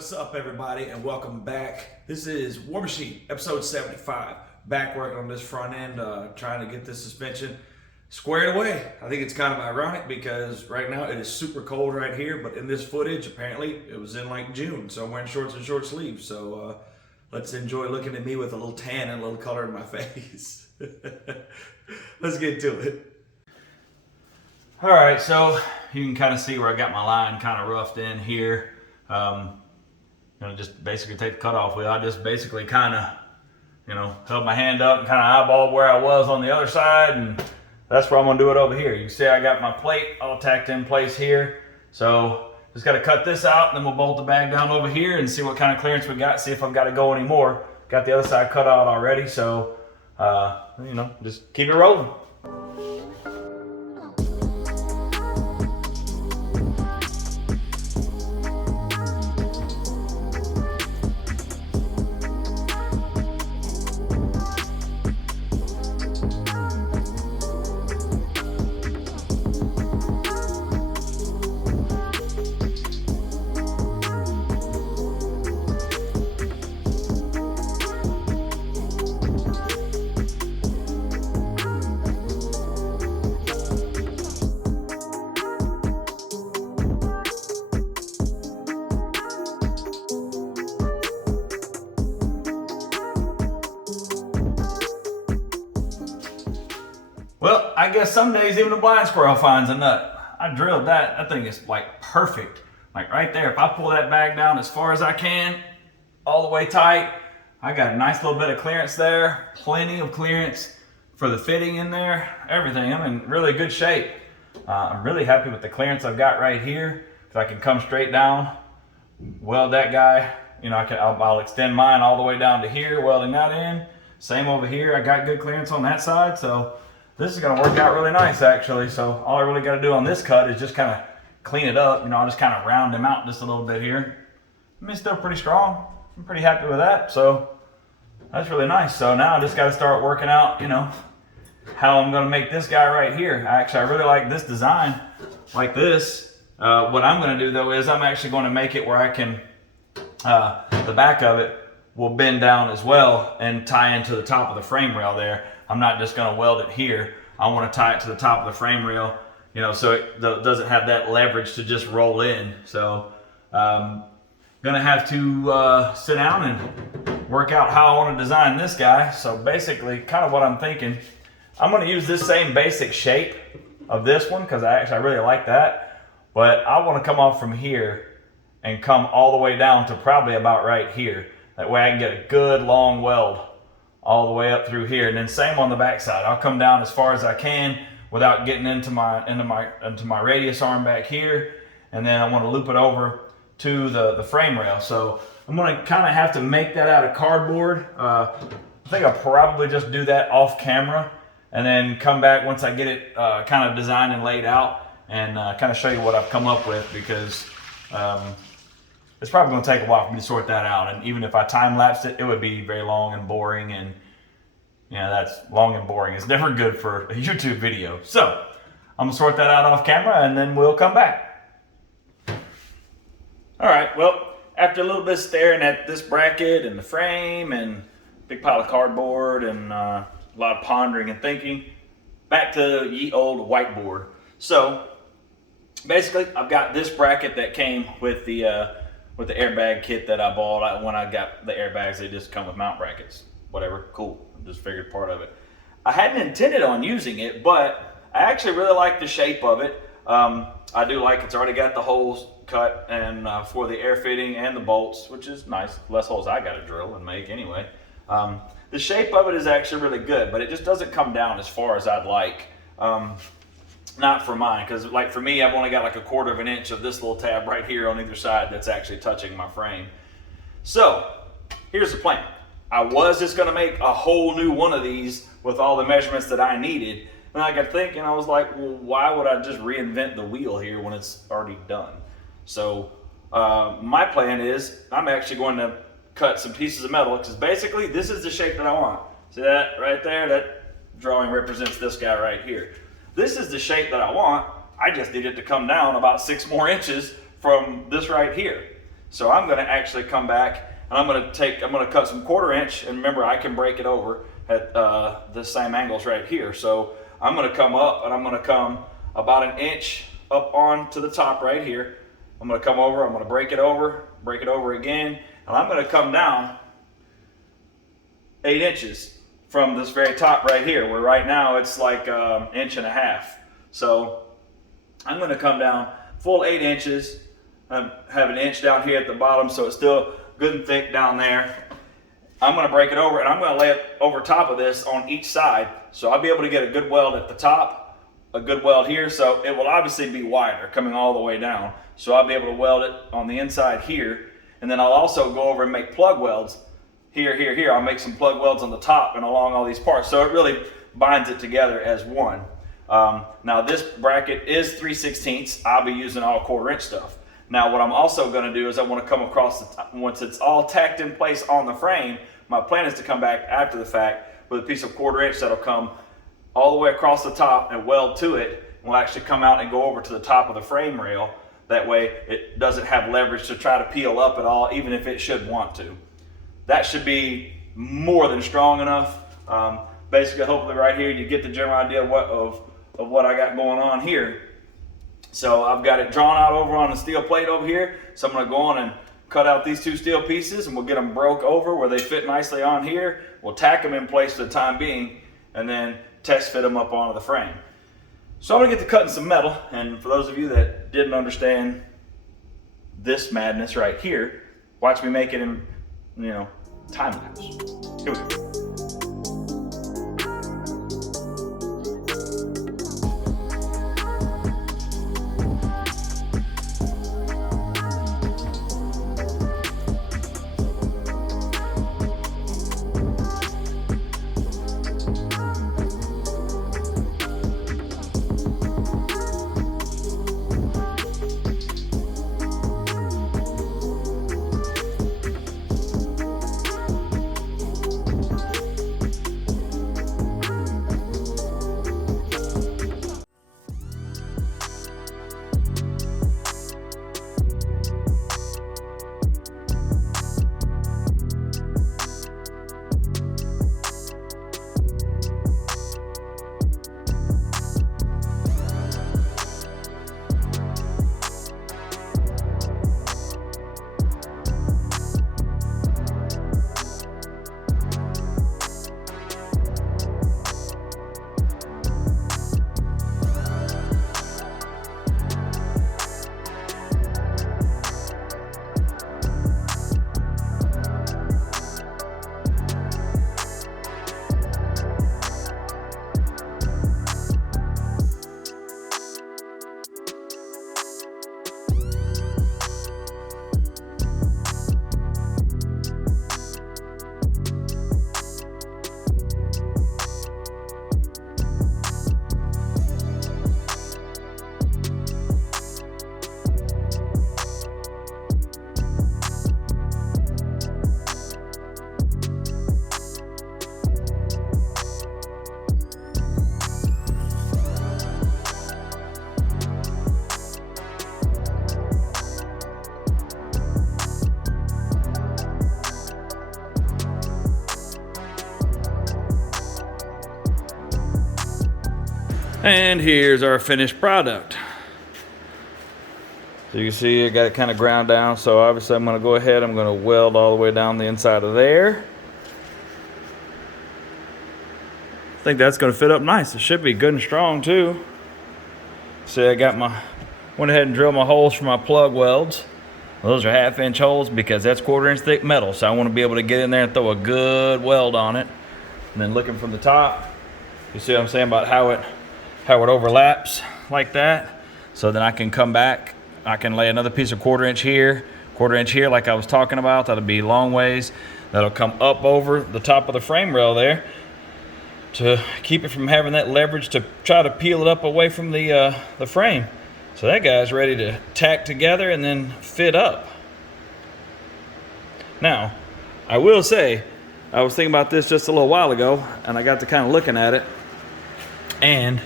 What's up, everybody, and welcome back. This is War Machine, episode 75. Back working on this front end, trying to get this suspension squared away. I think it's kind of ironic because right now it is super cold right here, but in this footage, apparently it was in like June, so I'm wearing shorts and short sleeves. So let's enjoy looking at me with a little tan and a little color in my face. Let's get to it. All right, so you can kind of see where I got my line kind of roughed in here. Just basically take the cutoff wheel. I just basically kind of, held my hand up and kind of eyeballed where I was on the other side, and that's where I'm gonna do it over here. You can see I got my plate all tacked in place here. So just gotta cut this out, and then we'll bolt the bag down over here and see what kind of clearance we got, see if I've got to go anymore. Got the other side cut out already, so, just keep it rolling. Well, I guess some days even a blind squirrel finds a nut. I drilled that. That thing is like perfect. Like right there, if I pull that bag down as far as I can, all the way tight, I got a nice little bit of clearance there. Plenty of clearance for the fitting in there. Everything, I'm in really good shape. I'm really happy with the clearance I've got right here. If I can come straight down, weld that guy, I'll extend mine all the way down to here, welding that in. Same over here, I got good clearance on that side, so this is gonna work out really nice actually. So all I really gotta do on this cut is just kind of clean it up. I'll just kind of round him out just a little bit here. I mean, it's still pretty strong. I'm pretty happy with that. So that's really nice. So now I just gotta start working out, how I'm gonna make this guy right here. I really like this design like this. What I'm gonna do though is I'm actually gonna make it where I can, the back of it will bend down as well and tie into the top of the frame rail there. I'm not just gonna weld it here. I wanna tie it to the top of the frame rail, so it doesn't have that leverage to just roll in. So gonna have to sit down and work out how I wanna design this guy. So basically, kind of what I'm thinking, I'm gonna use this same basic shape of this one because I really like that. But I wanna come off from here and come all the way down to probably about right here. That way I can get a good long weld all the way up through here, and then same on the back side. I'll come down as far as I can without getting into my radius arm back here, and then I want to loop it over to the frame rail. So I'm going to kind of have to make that out of cardboard. I think I'll probably just do that off camera, and then come back once I get it kind of designed and laid out, and kind of show you what I've come up with, because it's probably going to take a while for me to sort that out. And even if I time-lapsed it, it would be very long and boring. And that's long and boring. It's never good for a YouTube video. So I'm going to sort that out off camera, and then we'll come back. All right, well, after a little bit of staring at this bracket and the frame and a big pile of cardboard and a lot of pondering and thinking, back to ye old whiteboard. So basically, I've got this bracket that came with the airbag kit that I bought. When I got the airbags, they just come with mount brackets. Whatever, cool. I just figured part of it. I hadn't intended on using it, but I actually really like the shape of it. I do like it's already got the holes cut and for the air fitting and the bolts, which is nice. Less holes I got to drill and make anyway. The shape of it is actually really good, but it just doesn't come down as far as I'd like. Not for mine, because like for me, I've only got like 1/4 of an inch of this little tab right here on either side that's actually touching my frame. So here's the plan. I was just gonna make a whole new one of these with all the measurements that I needed. And I got thinking, I was like, well, why would I just reinvent the wheel here when it's already done? So my plan is I'm actually going to cut some pieces of metal, because basically this is the shape that I want. See that right there? That drawing represents this guy right here. This is the shape that I want. I just need it to come down about 6 more inches from this right here. So I'm gonna actually come back and I'm gonna cut some 1/4 inch, and remember I can break it over at the same angles right here. So I'm gonna come up and I'm gonna come about 1 inch up onto the top right here. I'm gonna come over, I'm gonna break it over again, and I'm gonna come down 8 inches from this very top right here, where right now it's like 1.5 inches. So I'm gonna come down full 8 inches. I have 1 inch down here at the bottom, so it's still good and thick down there. I'm gonna break it over and I'm gonna lay it over top of this on each side. So I'll be able to get a good weld at the top, a good weld here. So it will obviously be wider coming all the way down. So I'll be able to weld it on the inside here. And then I'll also go over and make plug welds here, here, here. I'll make some plug welds on the top and along all these parts. So it really binds it together as one. Now this bracket is 3/16. I'll be using all 1/4 inch stuff. Now what I'm also gonna do is I wanna come across the top. Once it's all tacked in place on the frame, my plan is to come back after the fact with a piece of 1/4 inch that'll come all the way across the top and weld to it. We'll actually come out and go over to the top of the frame rail. That way it doesn't have leverage to try to peel up at all, even if it should want to. That should be more than strong enough. Basically, hopefully right here, you get the general idea of what I got going on here. So I've got it drawn out over on the steel plate over here. So I'm gonna go on and cut out these 2 steel pieces, and we'll get them broke over where they fit nicely on here. We'll tack them in place for the time being, and then test fit them up onto the frame. So I'm gonna get to cutting some metal, and for those of you that didn't understand this madness right here, watch me make it in, time lapse. Here we go. And here's our finished product. So you can see I got it kind of ground down. So obviously I'm going to go ahead, I'm going to weld all the way down the inside of there. I think that's going to fit up nice. It should be good and strong too. See, I got went ahead and drilled my holes for my plug welds. Those are 1/2 inch holes because that's 1/4 inch thick metal. So I want to be able to get in there and throw a good weld on it. And then looking from the top, you see what I'm saying about how it overlaps like that. So then I can come back, I can lay another piece of 1/4 inch here, 1/4 inch here like I was talking about. That'll be long ways. That'll come up over the top of the frame rail there to keep it from having that leverage to try to peel it up away from the frame. So that guy's ready to tack together and then fit up. Now, I will say, I was thinking about this just a little while ago, and I got to kind of looking at it, and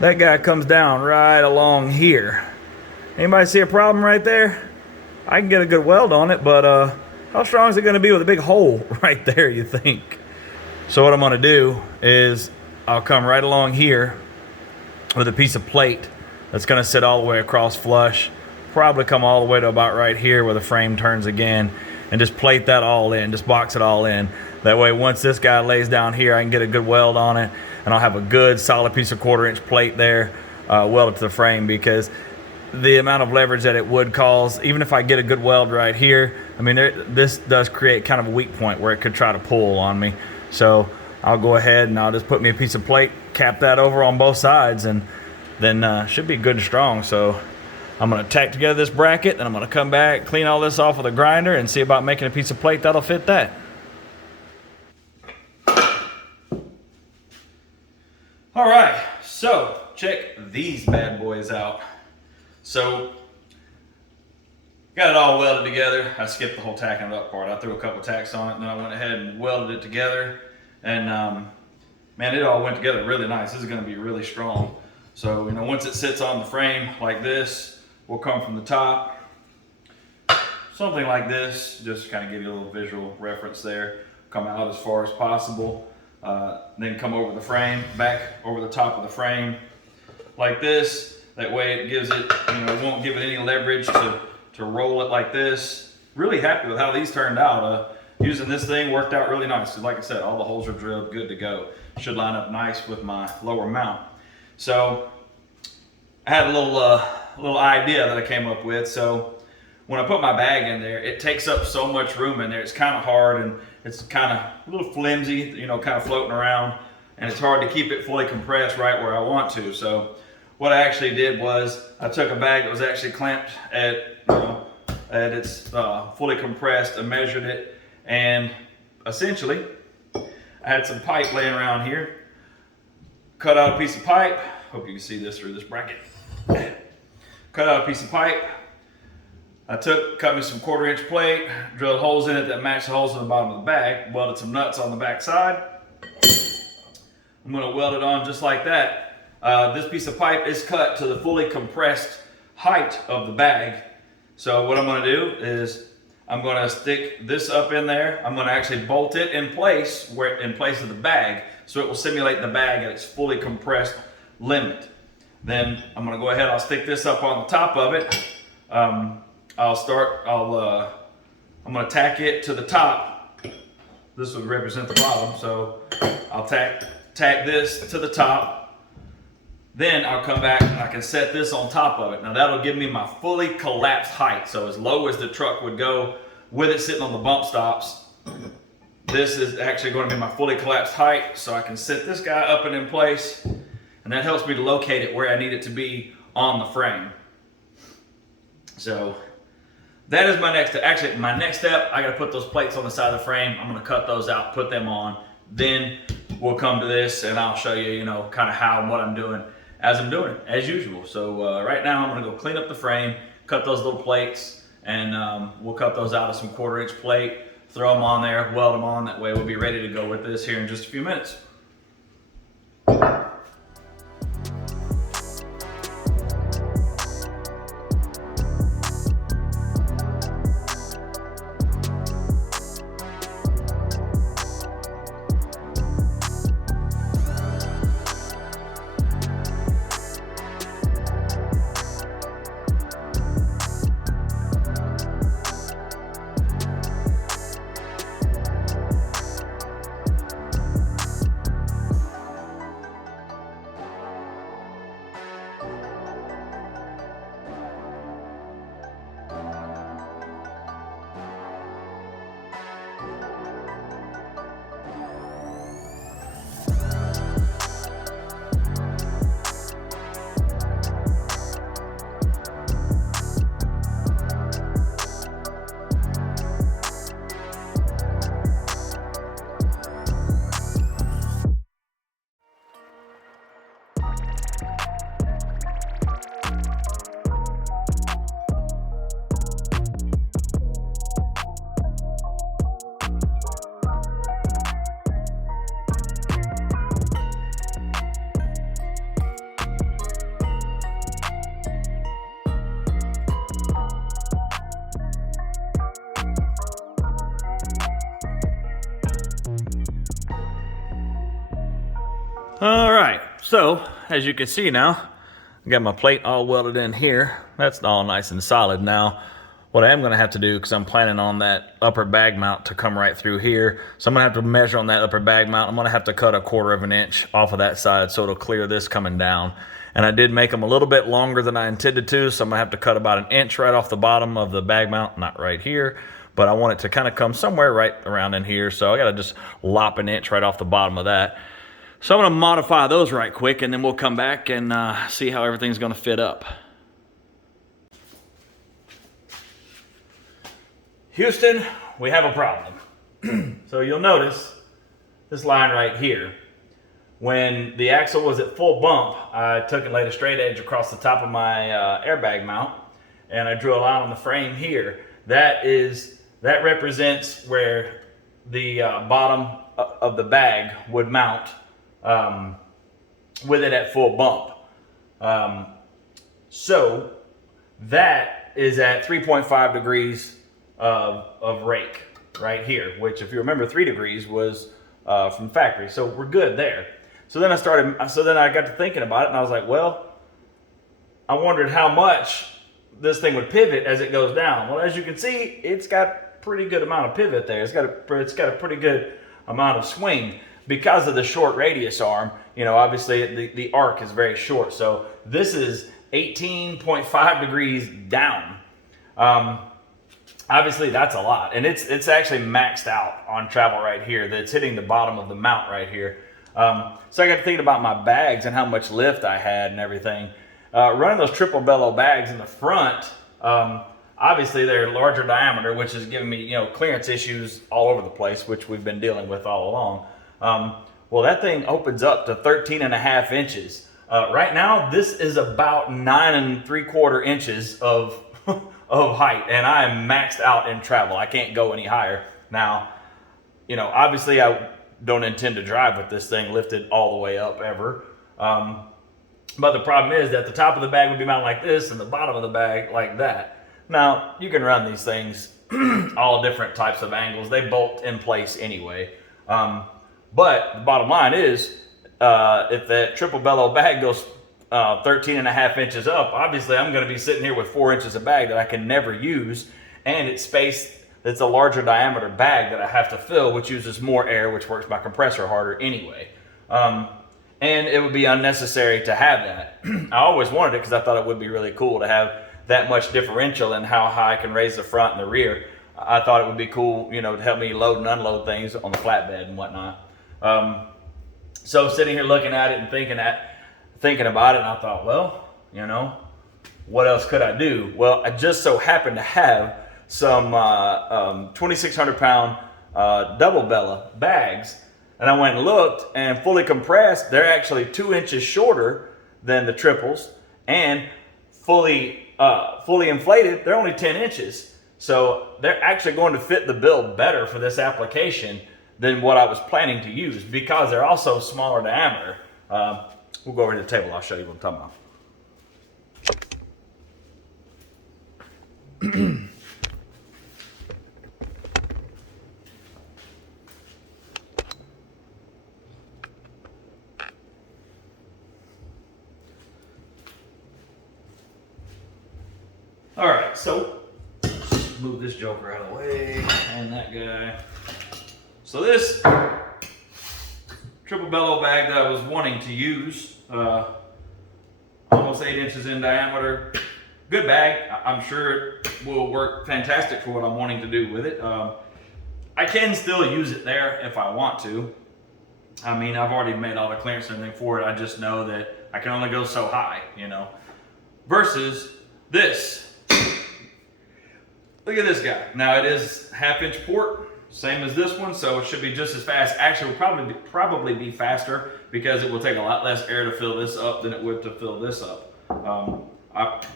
that guy comes down right along here. Anybody see a problem right there? I can get a good weld on it, but how strong is it going to be with a big hole right there, you think? So what I'm going to do is I'll come right along here with a piece of plate that's going to sit all the way across flush, probably come all the way to about right here where the frame turns again, and just plate that all in, just box it all in. That way once this guy lays down here, I can get a good weld on it, and I'll have a good solid piece of 1/4 inch plate there welded to the frame, because the amount of leverage that it would cause, even if I get a good weld right here, I mean, this does create kind of a weak point where it could try to pull on me. So I'll go ahead and I'll just put me a piece of plate, cap that over on both sides, and then should be good and strong. So I'm going to tack together this bracket, and I'm going to come back, clean all this off with a grinder, and see about making a piece of plate that'll fit that. All right, so check these bad boys out. So, got it all welded together. I skipped the whole tacking it up part. I threw a couple tacks on it, and then I went ahead and welded it together. And man, it all went together really nice. This is going to be really strong. So, you know, once it sits on the frame like this, we'll come from the top, something like this, just to kind of give you a little visual reference there. Come out as far as possible, then come over the frame, back over the top of the frame like this. That way it gives it, you know, it won't give it any leverage to roll it like this. Really happy with how these turned out. Using this thing worked out really nice. Like I said, all the holes are drilled, good to go. Should line up nice with my lower mount. So I had a little idea that I came up with. So when I put my bag in there, it takes up so much room in there. It's kind of hard, and it's kind of a little flimsy, you know, kind of floating around, and it's hard to keep it fully compressed right where I want to. So what I actually did was I took a bag that was actually clamped at, you know, at its fully compressed, and measured it, and essentially I had some pipe laying around here, cut out a piece of pipe. Hope you can see this through this bracket. Cut out a piece of pipe. I cut me some 1/4 inch plate, drilled holes in it that matched the holes in the bottom of the bag, welded some nuts on the back side. I'm going to weld it on just like that. This piece of pipe is cut to the fully compressed height of the bag. So what I'm going to do is I'm going to stick this up in there. I'm going to actually bolt it in place of the bag, so it will simulate the bag at its fully compressed limit. Then I'm going to go ahead, I'll stick this up on the top of it. I'm going to tack it to the top. This would represent the bottom, so I'll tack this to the top. Then I'll come back and I can set this on top of it. Now that'll give me my fully collapsed height. So as low as the truck would go with it sitting on the bump stops, this is actually going to be my fully collapsed height. So I can set this guy up and in place, and that helps me to locate it where I need it to be on the frame. So that is my next step. Actually, my next step, I got to put those plates on the side of the frame. I'm going to cut those out, put them on. Then we'll come to this, and I'll show you, you know, kind of how and what I'm doing as I'm doing it, as usual. So right now I'm going to go clean up the frame, cut those little plates, and we'll cut those out of some 1/4 inch plate, throw them on there, weld them on. That way we'll be ready to go with this here in just a few minutes. All right, so as you can see now, I got my plate all welded in here. That's all nice and solid. Now, what I am gonna have to do, because I'm planning on that upper bag mount to come right through here, so I'm gonna have to measure on that upper bag mount. I'm gonna have to cut 1/4 of an inch off of that side so it'll clear this coming down. And I did make them a little bit longer than I intended to, so I'm gonna have to cut about 1 inch right off the bottom of the bag mount, not right here, but I want it to kind of come somewhere right around in here, so I gotta just lop 1 inch right off the bottom of that. So I'm gonna modify those right quick, and then we'll come back and see how everything's gonna fit up. Houston, we have a problem. So you'll notice this line right here. When the axle was at full bump, I took and laid a straight edge across the top of my airbag mount, and I drew a line on the frame here. That represents where the bottom of the bag would mount with it at full bump. So that is at 3.5 degrees of rake right here, which, if you remember, 3 degrees was from factory. So we're good there. So then I got to thinking about it, and I was like, well, I wondered how much this thing would pivot as it goes down. Well, as you can see, it's got a pretty good amount of pivot there. It's got a pretty good amount of swing because of the short radius arm. You know, obviously the arc is very short. So this is 18.5 degrees down. Obviously that's a lot, and it's actually maxed out on travel right here. That's hitting the bottom of the mount right here. So I got to thinking about my bags and how much lift I had and everything. Running those triple bellow bags in the front, obviously they're larger diameter, which is giving me, you know, clearance issues all over the place, which we've been dealing with all along. Well, that thing opens up to 13.5 inches. Right now, this is about 9 3/4 inches of of height, and I am maxed out in travel. I can't go any higher. Now, you know, obviously I don't intend to drive with this thing lifted all the way up ever. But the problem is that the top of the bag would be mounted like this and the bottom of the bag like that. Now, you can run these things all different types of angles. They bolt in place anyway. But the bottom line is, if that triple bellow bag goes 13.5 inches up, obviously I'm going to be sitting here with 4 inches of bag that I can never use, and it's a larger diameter bag that I have to fill, which uses more air, which works my compressor harder anyway. And it would be unnecessary to have that. I always wanted it because I thought it would be really cool to have that much differential in how high I can raise the front and the rear. I thought it would be cool, you know, to help me load and unload things on the flatbed and whatnot. So sitting here looking at it and thinking about it, and I thought, well, you know, what else could I do? Well, I just so happened to have some 2,600 pound double bellow bags, and I went and looked, and fully compressed, they're actually 2 inches shorter than the triples, and fully inflated, they're only 10 inches. So they're actually going to fit the bill better for this application than what I was planning to use, because they're also smaller diameter. We'll go over to the table. I'll show you what I'm talking about. All right, so move this joker out of the way and that guy. So this triple bellow bag that I was wanting to use, almost 8 inches in diameter, good bag. I'm sure it will work fantastic for what I'm wanting to do with it. I can still use it there if I want to. I mean, I've already made all the clearance and everything for it. I just know that I can only go so high, you know, versus this. Look at this guy. Now it is 1/2 inch port, same as this one, so it should be just as fast. Actually, it will probably be faster because it will take a lot less air to fill this up than it would to fill this up.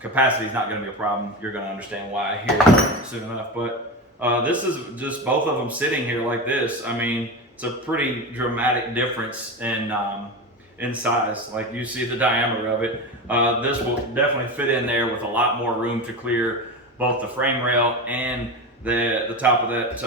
Capacity is not going to be a problem. You're going to understand why here soon enough. But this is just both of them sitting here like this. I mean, it's a pretty dramatic difference in size. Like, you see the diameter of it. This will definitely fit in there with a lot more room to clear both the frame rail and the top of that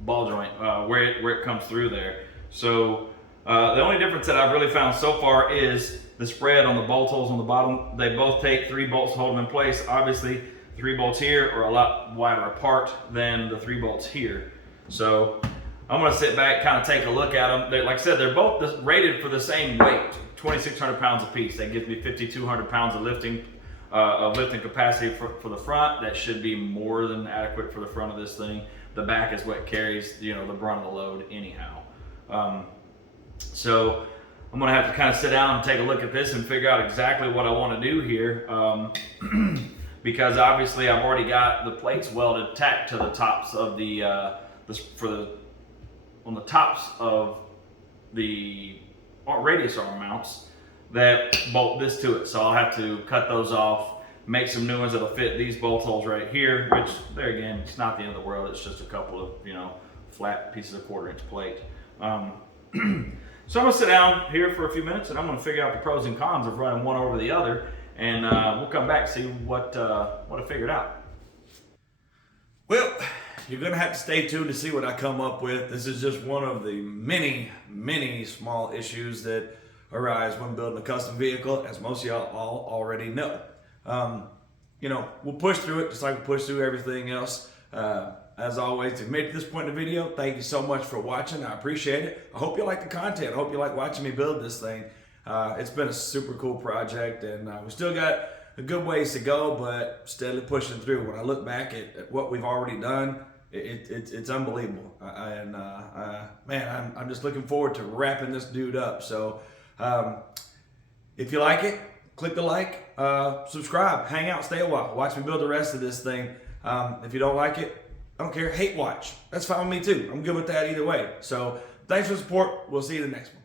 ball joint where it comes through there. So The only difference that I've really found so far is the spread on the bolt holes on the bottom. They both take 3 bolts to hold them in place. Obviously, 3 bolts here are a lot wider apart than the 3 bolts here. So I'm gonna sit back, kind of take a look at them. Like I said, they're both rated for the same weight, 2,600 pounds a piece. That gives me 5,200 pounds of lifting capacity for the front. That should be more than adequate for the front of this thing. The back is what carries, the brunt of the load anyhow. So I'm gonna have to kind of sit down and take a look at this and figure out exactly what I want to do here. Because obviously I've already got the plates welded tacked to the tops of on the tops of the radius arm mounts that bolt this to it. So I'll have to cut those off, make some new ones that'll fit these bolt holes right here, which there again, it's not the end of the world. It's just a couple of, flat pieces of 1/4 inch plate. So I'm gonna sit down here for a few minutes and I'm gonna figure out the pros and cons of running one over the other, and we'll come back and see what I figured out. Well, you're gonna have to stay tuned to see what I come up with. This is just one of the many, many small issues that arise when building a custom vehicle, as most of y'all all already know. We'll push through it just like we push through everything else. As always, if you made it to this point in the video, thank you so much for watching. I appreciate it. I hope you like the content. I hope you like watching me build this thing. It's been a super cool project, and we still got a good ways to go, but steadily pushing through. When I look back at what we've already done, it's unbelievable. Man, I'm just looking forward to wrapping this dude up. So if you like it, click the like, subscribe, hang out, stay a while, watch me build the rest of this thing. If you don't like it, I don't care, hate watch. That's fine with me too. I'm good with that either way. So thanks for the support. We'll see you in the next one.